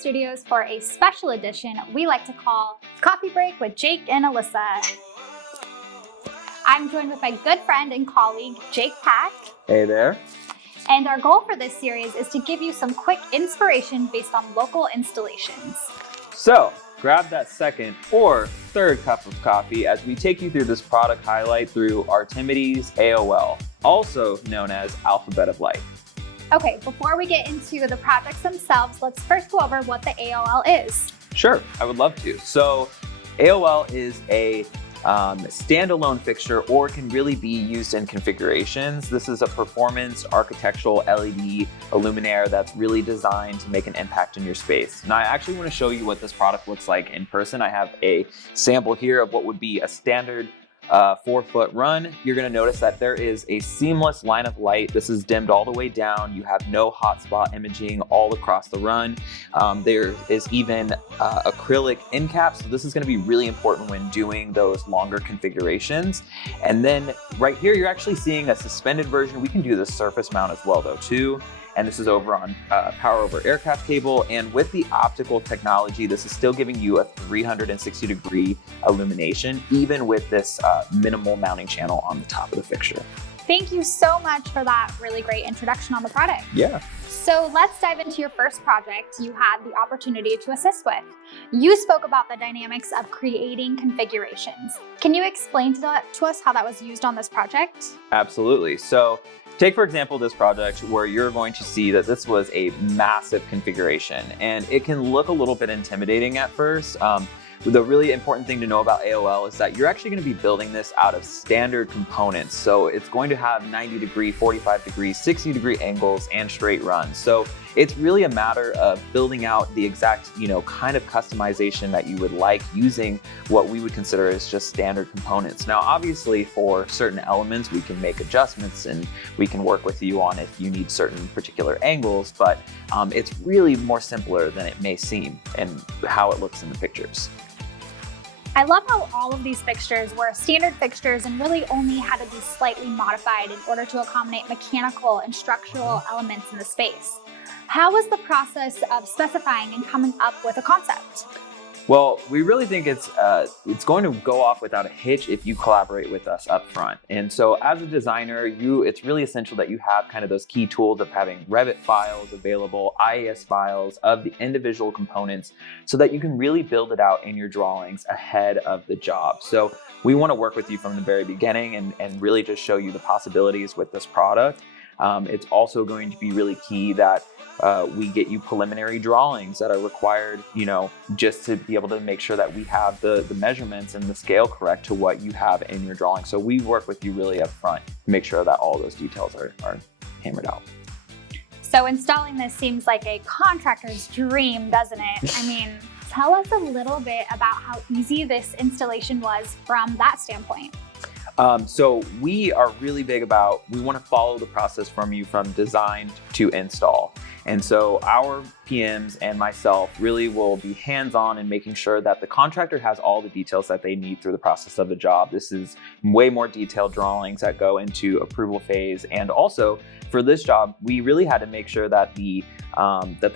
studios for a special edition we like to call Coffee Break with Jake and Alyssa. I'm joined with my good friend and colleague, Jake Pack. Hey there. And our goal for this series is to give you some quick inspiration based on local installations. So, grab that second or third cup of coffee as we take you through this product highlight through Artemide's AOL, also known as Alphabet of Light. Okay, before we get into the projects themselves, let's first go over what the AOL is. Sure, I would love to. So, AOL is a standalone fixture or can really be used in configurations. This is a performance architectural LED luminaire that's really designed to make an impact in your space. Now I actually want to show you what this product looks like in person. I have a sample here of what would be a standard 4-foot run. You're going to notice that there is a seamless line of light. This is dimmed all the way down. You have no hotspot imaging all across the run. There is even acrylic end caps. So this is going to be really important when doing those longer configurations. And then right here, you're actually seeing a suspended version. We can do the surface mount as well though too. And this is over on power over aircraft cable. And with the optical technology, this is still giving you a 360-degree illumination, even with this minimal mounting channel on the top of the fixture. Thank you so much for that really great introduction on the product. Yeah. So let's dive into your first project you had the opportunity to assist with. You spoke about the dynamics of creating configurations. Can you explain to us how that was used on this project? Absolutely. So take, for example, this project where you're going to see that this was a massive configuration, and it can look a little bit intimidating at first. The really important thing to know about AOL is that you're actually going to be building this out of standard components. So it's going to have 90-degree, 45-degree, 60-degree angles and straight runs. So it's really a matter of building out the exact, kind of customization that you would like using what we would consider as just standard components. Now, obviously for certain elements, we can make adjustments and we can work with you on if you need certain particular angles, but it's really more simpler than it may seem and how it looks in the pictures. I love how all of these fixtures were standard fixtures and really only had to be slightly modified in order to accommodate mechanical and structural elements in the space. How was the process of specifying and coming up with a concept? Well, we really think it's going to go off without a hitch if you collaborate with us up front. And so as a designer, it's really essential that you have kind of those key tools of having Revit files available, IES files of the individual components so that you can really build it out in your drawings ahead of the job. So we want to work with you from the very beginning and really just show you the possibilities with this product. It's also going to be really key that we get you preliminary drawings that are required, just to be able to make sure that we have the measurements and the scale correct to what you have in your drawing. So we work with you really up front to make sure that all those details are hammered out. So installing this seems like a contractor's dream, doesn't it? I mean, tell us a little bit about how easy this installation was from that standpoint. So we are really big about, we want to follow the process from you from design to install. And so our PMs and myself really will be hands-on in making sure that the contractor has all the details that they need through the process of the job. This is way more detailed drawings that go into approval phase. And also for this job, we really had to make sure that the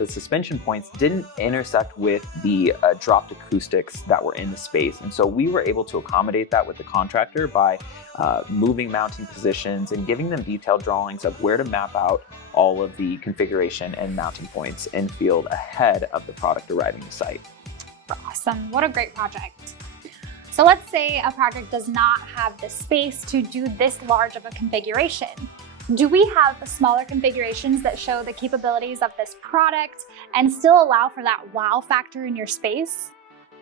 suspension points didn't intersect with the dropped acoustics that were in the space. And so we were able to accommodate that with the contractor by moving mounting positions and giving them detailed drawings of where to map out all of the configuration and mounting points in field ahead of the product arriving to site. Awesome, what a great project. So let's say a project does not have the space to do this large of a configuration. Do we have smaller configurations that show the capabilities of this product and still allow for that wow factor in your space?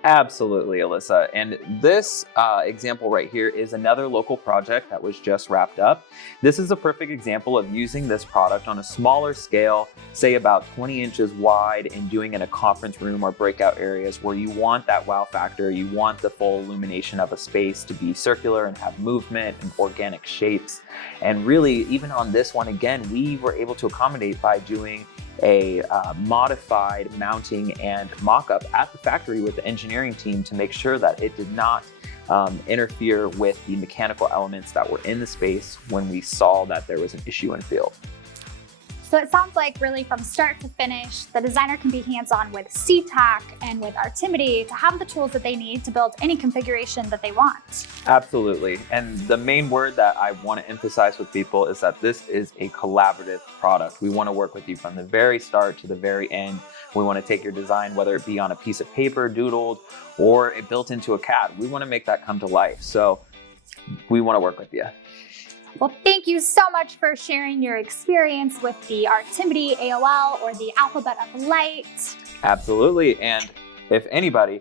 Absolutely, Alyssa. And this example right here is another local project that was just wrapped up. This is a perfect example of using this product on a smaller scale, say about 20 inches wide, and doing in a conference room or breakout areas where you want that wow factor. You want the full illumination of a space to be circular and have movement and organic shapes. And really, even on this one, again, we were able to accommodate by doing a modified mounting and mock-up at the factory with the engineering team to make sure that it did not interfere with the mechanical elements that were in the space when we saw that there was an issue in field. So it sounds like really from start to finish, the designer can be hands-on with CTAC and with Artemide to have the tools that they need to build any configuration that they want. Absolutely. And the main word that I want to emphasize with people is that this is a collaborative product. We want to work with you from the very start to the very end. We want to take your design, whether it be on a piece of paper, doodled, or it built into a CAD. We want to make that come to life. So we want to work with you. Well, thank you so much for sharing your experience with the Artemide AOL or the Alphabet of Light. Absolutely. And if anybody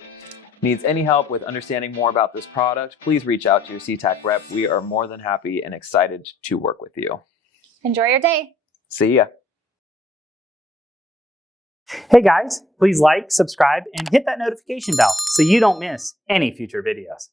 needs any help with understanding more about this product, please reach out to your CTAC rep. We are more than happy and excited to work with you. Enjoy your day. See ya. Hey guys, please like, subscribe, and hit that notification bell so you don't miss any future videos.